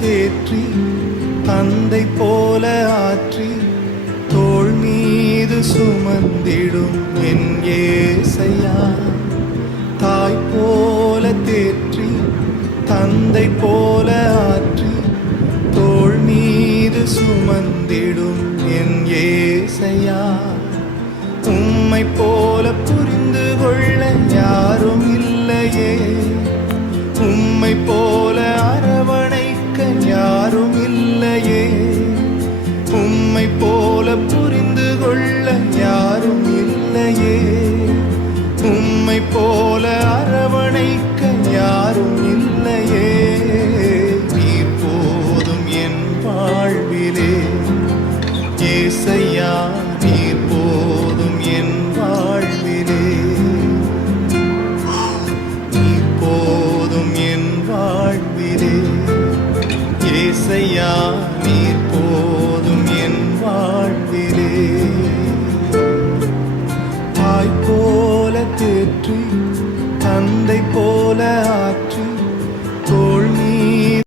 தேற்றி தந்தை போல ஆற்றி தோள் மீது சுமந்திடும் என் ஏசையா. தாய் போல தேற்றி தந்தை போல ஆற்றி தோள் மீது சுமந்திடும் என் ஏசையா. உம்மை போல புரிந்து கொள்ள யாரும் இல்லையே, உம்மை போல அரவணைக்க யாரும் இல்லையே, உம்மை போல புரிந்து கொள்ள யாரும் இல்லையே, உம்மை போல அரவணைக்க யாரும் இல்லையே. நீர் போதும் என் வாழ்விலே ஏசையா, நீர் போதும் என் வாழ்விலே, நீர் போதும் என் வாழ்விலே ஏசையா, நீர்